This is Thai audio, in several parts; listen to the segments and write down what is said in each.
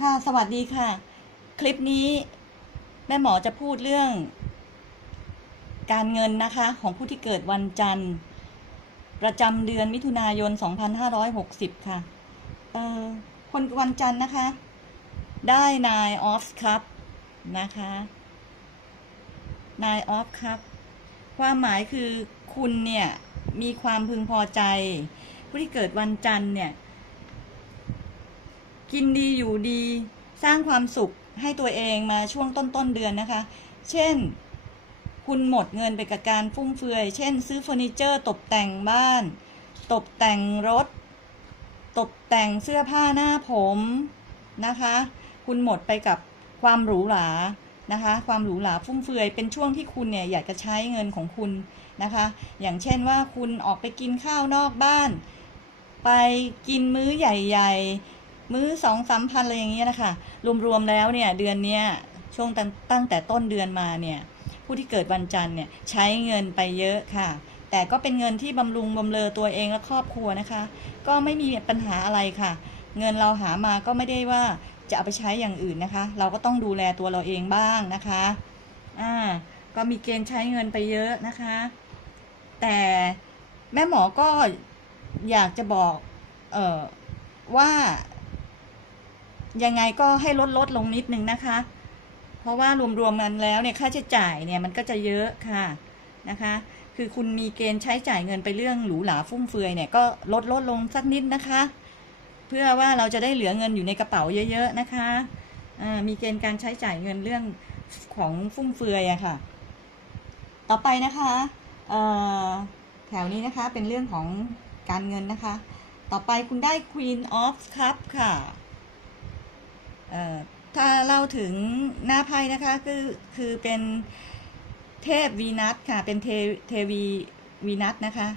ค่ะ สวัสดีค่ะ คลิปนี้ แม่หมอจะพูดเรื่อง การเงินนะคะ ของผู้ที่เกิดวันจันทร์ ประจำเดือนมิถุนายน 2560 ค่ะเอ่อคนวันจันทร์นะคะ ได้นายออฟครับนะคะนายออฟครับ ความหมายคือคุณเนี่ย มีความพึงพอใจ ผู้ที่เกิดวันจันทร์เนี่ย กินดีอยู่ดี สร้างความสุขให้ตัวเองมาช่วงต้นต้นเดือนนะคะ เช่น คุณหมดเงินไปกับการฟุ่มเฟือย เช่น ซื้อเฟอร์นิเจอร์ ตกแต่งบ้าน ตกแต่งรถ ตกแต่งเสื้อผ้าหน้าผมนะคะ คุณหมดไปกับความหรูหรานะคะ ความหรูหราฟุ่มเฟือย เป็นช่วงที่คุณเนี่ยอยากจะใช้เงินของคุณนะคะ อย่างเช่นว่าคุณออกไปกินข้าวนอกบ้าน ไปกินมื้อใหญ่ ๆ มื้อสองสามพันอะไรอย่างเงี้ยนะคะรวมๆแล้วเนี่ยเดือนเนี้ยช่วงตั้งตั้งแต่ต้นเดือนมาเนี่ยผู้ที่เกิดวันจันทร์เนี่ยใช้เงินไปเยอะค่ะ แต่ก็เป็นเงินที่บำรุงบำเรอตัวเองและครอบครัวนะคะ ก็ไม่มีปัญหาอะไรค่ะ เงินเราหามาก็ไม่ได้ว่าจะเอาไปใช้อย่างอื่นนะคะ เราก็ต้องดูแลตัวเราเองบ้างนะคะอ่าก็มีเกณฑ์ใช้เงินไปเยอะนะคะ แต่แม่หมอก็อยากจะบอกเออว่า ยังไงก็ให้ลดลดลงนิดนึงนะคะ เพราะว่ารวมๆกันแล้วเนี่ยค่าใช้จ่ายเนี่ยมันก็จะเยอะค่ะนะคะ คือคุณมีเกณฑ์ใช้จ่ายเงินไปเรื่องหรูหราฟุ่มเฟือยเนี่ยก็ลดลดลงสักนิดนะคะ เพื่อว่าเราจะได้เหลือเงินอยู่ในกระเป๋าเยอะ ๆ นะคะมีเกณฑ์การใช้จ่ายเงินเรื่องของฟุ่มเฟือยอะค่ะ ต่อไปนะคะแถวนี้นะคะเป็นเรื่องของการเงินนะคะ ต่อไปคุณได้ Queen of Cup ค่ะ ถ้าเล่าถึงหน้าไพ่นะคะคือคือเป็นเทพวีนัสค่ะ เป็นเทเทวีวีนัสนะคะ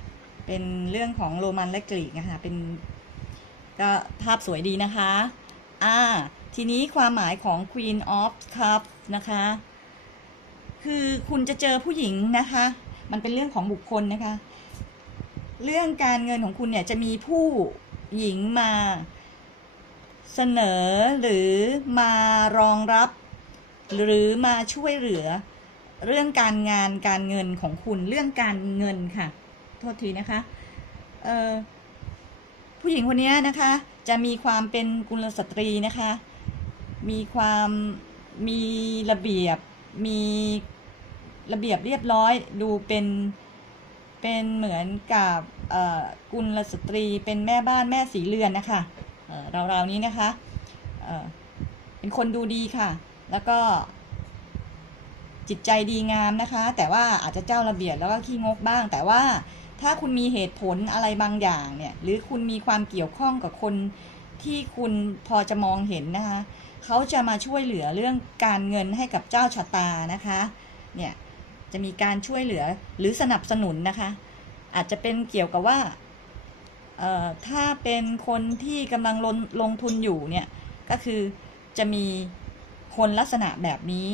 เป็นเรื่องของโรมันและกรีกนะคะเป็นก็ภาพสวยดีนะคะ อ่า ทีนี้ความหมายของ Queen of Cup นะคะ คือคุณจะเจอผู้หญิงนะคะ มันเป็นเรื่องของบุคคลนะคะ เรื่องการเงินของคุณเนี่ยจะมีผู้หญิงมา เสนอหรือมารองรับ หรือมาช่วยเหลือ เรื่องการงานการเงินของคุณเรื่องการเงินค่ะ โทษทีนะคะผู้หญิงคนนี้นะคะ จะมีความเป็นกุลสตรีนะคะ มีความมีระเบียบมีระเบียบเรียบร้อยดูเป็นเป็นเหมือนกับกุลสตรีเป็นแม่บ้านแม่สีเรือนนะคะ เราๆนี้นะคะเเป็นคนดูดีค่ะ แล้วก็จิตใจดีงามนะคะ แต่ว่าอาจจะเจ้าระเบียบแล้วก็ขี้งกบ้าง แต่ว่าถ้าคุณมีเหตุผลอะไรบางอย่างเนี่ย หรือคุณมีความเกี่ยวข้องกับคนที่คุณพอจะมองเห็นนะคะเขาจะมาช่วยเหลือเรื่องการเงินให้กับเจ้าชะตานะคะ เนี่ยจะมีการช่วยเหลือหรือสนับสนุนนะคะ อาจจะเป็นเกี่ยวกับว่า ถ้าเป็นคนที่กำลังลงลงทุนอยู่เนี่ย ก็คือจะมีคนลักษณะแบบนี้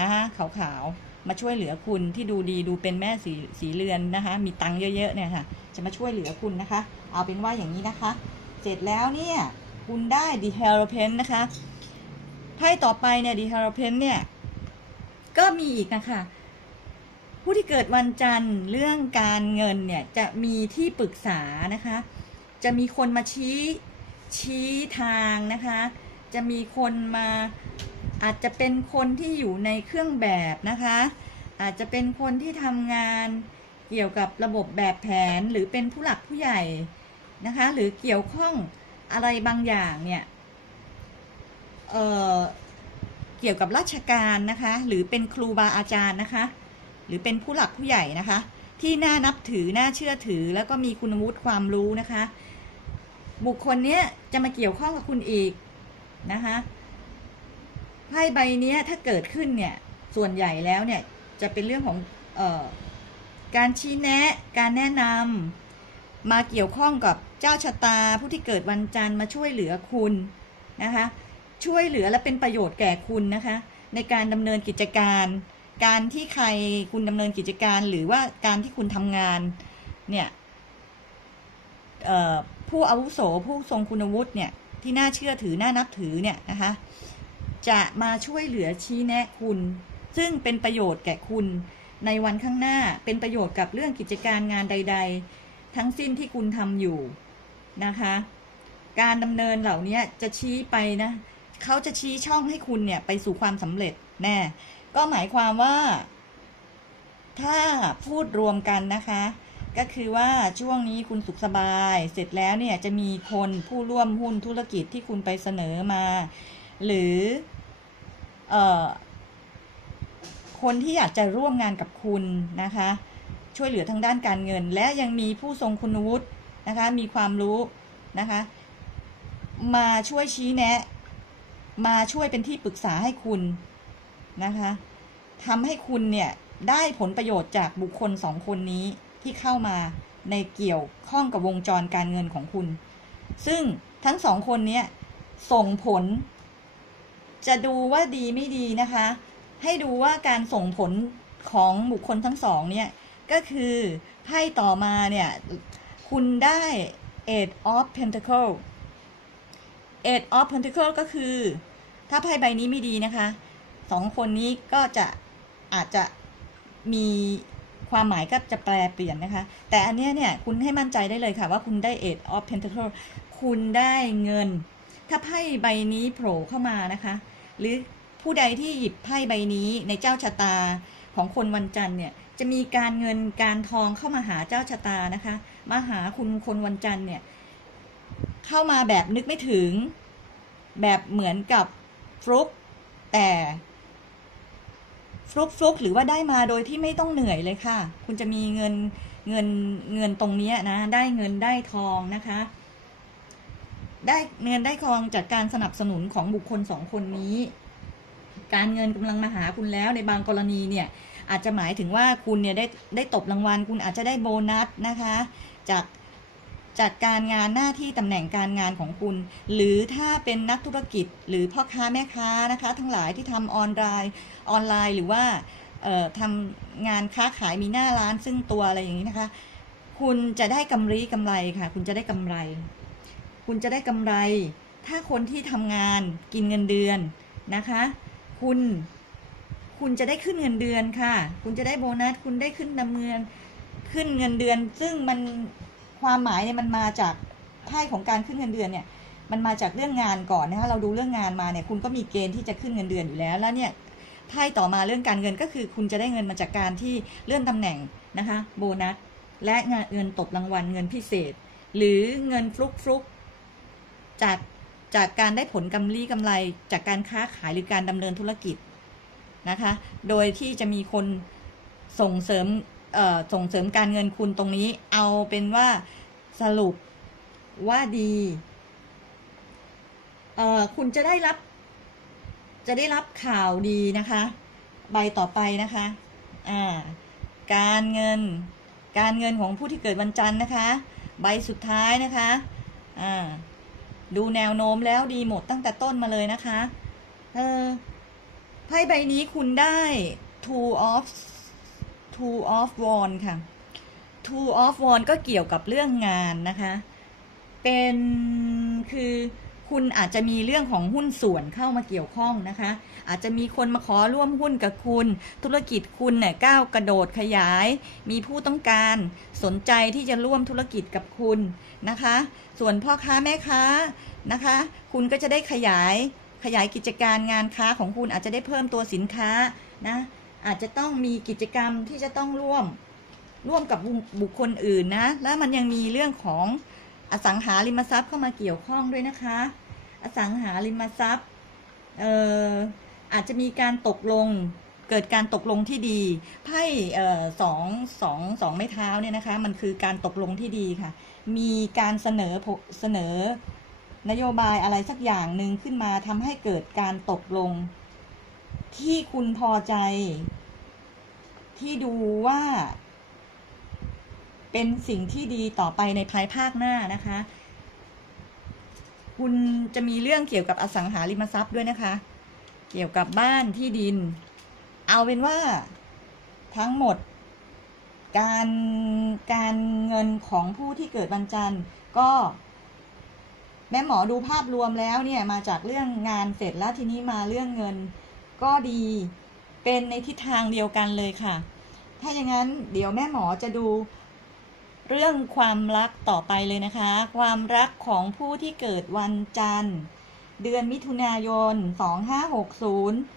นะคะขาวๆ มาช่วยเหลือคุณที่ดูดีดูเป็นแม่สีสีเรือนนะคะ มีตังค์เยอะๆเนี่ยค่ะ จะมาช่วยเหลือคุณนะคะ เอาเป็นว่าอย่างนี้นะคะ เสร็จแล้วเนี่ย คุณได้ดีเฮโรเพนนะคะไพ่ต่อไปเนี่ยดีเฮโรเพนเนี่ย ก็มีอีกนะคะผู้ที่เกิดวันจันทร์เรื่องการเงินเนี่ยจะมีที่ปรึกษานะคะ จะมีคนมาชี้ชี้ทางนะคะ จะมีคนมาอาจจะเป็นคนที่อยู่ในเครื่องแบบนะคะ อาจจะเป็นคนที่ทำงานเกี่ยวกับระบบแบบแผนหรือเป็นผู้หลักผู้ใหญ่นะคะ หรือเกี่ยวข้องอะไรบางอย่างเนี่ยเเกี่ยวกับราชการนะคะ หรือเป็นครูบาอาจารย์นะคะ หรือเป็นผู้หลักผู้ใหญ่นะคะ ที่น่านับถือน่าเชื่อถือแล้วก็มีคุณวุฒิความรู้นะคะ บุคคลนี้จะมาเกี่ยวข้องกับคุณอีกนะคะไพ่ใบนี้ถ้าเกิดขึ้นเนี่ยส่วนใหญ่แล้วเนี่ยจะเป็นเรื่องของออการชี้แนะการแนะนำมาเกี่ยวข้องกับเจ้าชะตาผู้ที่เกิดวันจันทร์มาช่วยเหลือคุณนะคะช่วยเหลือและเป็นประโยชน์แก่คุณนะคะ ในการดำเนินกิจการ การที่ใครคุณดำเนินกิจการหรือว่าการที่คุณทำงานเนี่ย ผู้อาวุโสผู้ทรงคุณวุฒิเนี่ยที่น่าเชื่อถือน่านับถือเนี่ยนะคะจะมาช่วยเหลือชี้แนะคุณ ซึ่งเป็นประโยชน์แก่คุณในวันข้างหน้าเป็นประโยชน์กับเรื่องกิจการงานใด ๆ ทั้งสิ้นที่คุณทำอยู่นะคะ การดำเนินเหล่านี้จะชี้ไปนะเขาจะชี้ช่องให้คุณเนี่ยไปสู่ความสำเร็จแน่ก็หมายความว่า ถ้าพูดรวมกันนะคะ ก็คือว่าช่วงนี้คุณสุขสบาย เสร็จแล้วเนี่ยจะมีคนผู้ร่วมหุ้นธุรกิจที่คุณไปเสนอมา หรือเอ่อคนที่อยากจะร่วมงานกับคุณนะคะ ช่วยเหลือทางด้านการเงิน และยังมีผู้ทรงคุณวุฒินะคะ มีความรู้นะคะ มาช่วยชี้แนะ มาช่วยเป็นที่ปรึกษาให้คุณนะคะทำให้คุณเนี่ยได้ผลประโยชน์จากบุคคลสองคนนี้ ที่เข้ามาในเกี่ยวข้องกับวงจรการเงินของคุณ ซึ่งทั้งสองคนนี้ส่งผล จะดูว่าดีไม่ดีนะคะ ให้ดูว่าการส่งผลของบุคคลทั้งสองเนี่ยก็คือไพ่ต่อมาเนี่ย คุณได้ eight of pentacle eight of pentacle ก็คือ ถ้าไพ่ใบนี้ไม่ดีนะคะสองคนนี้ก็จะอาจจะมี ความหมายก็จะแปลเปลี่ยนนะคะ แต่อันเนี้ยเนี่ยคุณให้มั่นใจได้เลยค่ะ ว่าคุณได้ eight of pentacle คุณได้เงิน ถ้าไพ่ใบนี้โผล่เข้ามานะคะ หรือผู้ใดที่หยิบไพ่ใบนี้ในเจ้าชะตาของคนวันจันทร์เนี่ยจะมีการเงินการทองเข้ามาหาเจ้าชะตานะคะ มาหาคุณคนวันจันทร์เนี่ยเข้ามาแบบนึกไม่ถึงแบบเหมือนกับฟลุกแต่ ฟลุกฟลุกหรือว่าได้มาโดยที่ไม่ต้องเหนื่อยเลยค่ะ คุณจะมีเงินเงินเงินตรงนี้นะ ได้เงินได้ทองนะคะ ได้เงินได้ทองจากการสนับสนุนของบุคคลสองคนนี้ การเงินกำลังมาหาคุณแล้วในบางกรณีเนี่ย อาจจะหมายถึงว่าคุณเนี่ยได้ได้ตบรางวัล คุณอาจจะได้โบนัสนะคะ จาก จากการงานหน้าที่ตำแหน่งการงานของคุณ หรือถ้าเป็นนักธุรกิจ หรือพ่อค้าแม่ค้านะคะ ทั้งหลายที่ทำออนไลน์ออนไลน์หรือว่าทำงานค้าขายมีหน้าร้านซึ่งตัวอะไรอย่างนี้นะคะ คุณจะได้กำไรกำไรค่ะ คุณจะได้กำไร คุณจะได้กำไร ถ้าคนที่ทำงานกินเงินเดือนนะคะ คุณคุณจะได้ขึ้นเงินเดือนค่ะ คุณจะได้โบนัส คุณได้ขึ้นดำเนิน ขึ้นเงินเดือน ซึ่งมัน ความหมายเนี่ยมันมาจากไพ่ของการขึ้นเงินเดือนเนี่ยมันมาจากเรื่องงานก่อนนะคะเราดูเรื่องงานมาเนี่ยคุณก็มีเกณฑ์ที่จะขึ้นเงินเดือนอยู่แล้ว แล้วเนี่ยไพ่ต่อมาเรื่องการเงินก็คือ คุณจะได้เงินมาจากการที่เลื่อนตำแหน่งนะคะโบนัสและเงินตบรางวัลเงินพิเศษ หรือเงินฟลุกฟลุกจากจากการได้ผลกำไรกำไร จากการค้าขายหรือการดำเนินธุรกิจนะคะ โดยที่จะมีคนส่งเสริม ส่งเสริมการเงินคุณตรงนี้ เอาเป็นว่าสรุปว่าดีคุณจะได้รับ จะได้รับข่าวดีนะคะ ใบต่อไปนะคะการเงิน การเงินของผู้ที่เกิดวันจันทร์นะคะ ใบสุดท้ายนะคะดูแนวโน้มแล้วดีหมดตั้งแต่ต้นมาเลยนะคะ เออไพ่ใบนี้คุณได้ two of two of wand ค่ะ two of wand ก็เกี่ยวกับเรื่องงานนะคะ เป็นคือคุณอาจจะมีเรื่องของหุ้นส่วนเข้ามาเกี่ยวข้องนะคะ อาจจะมีคนมาขอร่วมหุ้นกับคุณ ธุรกิจคุณเนี่ยก้าวกระโดดขยาย มีผู้ต้องการสนใจที่จะร่วมธุรกิจกับคุณนะคะ ส่วนพ่อค้าแม่ค้านะคะ คุณก็จะได้ขยายขยายกิจการงานค้าของคุณอาจจะได้เพิ่มตัวสินค้านะ อาจจะต้องมีกิจกรรมที่จะต้องร่วมร่วมกับบุคคลอื่นนะ แล้วมันยังมีเรื่องของอสังหาริมทรัพย์เข้ามาเกี่ยวข้องด้วยนะคะ อสังหาริมทรัพย์เอ่ออาจจะมีการตกลงเกิดการตกลงที่ดีไพ่เอ่อสองสองสองไม้เท้าเนี่ยนะคะ มันคือการตกลงที่ดีค่ะ มีการเสนอเสนอนโยบายอะไรสักอย่างหนึ่งขึ้นมาทำให้เกิดการตกลง ที่คุณพอใจ ที่ดูว่า เป็นสิ่งที่ดีต่อไปในภายภาคหน้านะคะ คุณจะมีเรื่องเกี่ยวกับอสังหาริมทรัพย์ด้วยนะคะ เกี่ยวกับบ้านที่ดิน เอาเป็นว่า ทั้งหมด การการเงินของผู้ที่เกิดวันจันทร์ก็แม่หมอดูภาพรวมแล้วเนี่ยมาจากเรื่องงานเสร็จแล้วทีนี้มาเรื่องเงิน ก็ดีเป็นในทิศทางเดียวกันเลยค่ะ ถ้าอย่างนั้นเดี๋ยวแม่หมอจะดูเรื่องความรักต่อไปเลยนะคะ ความรักของผู้ที่เกิดวันจันทร์ เดือนมิถุนายน 2560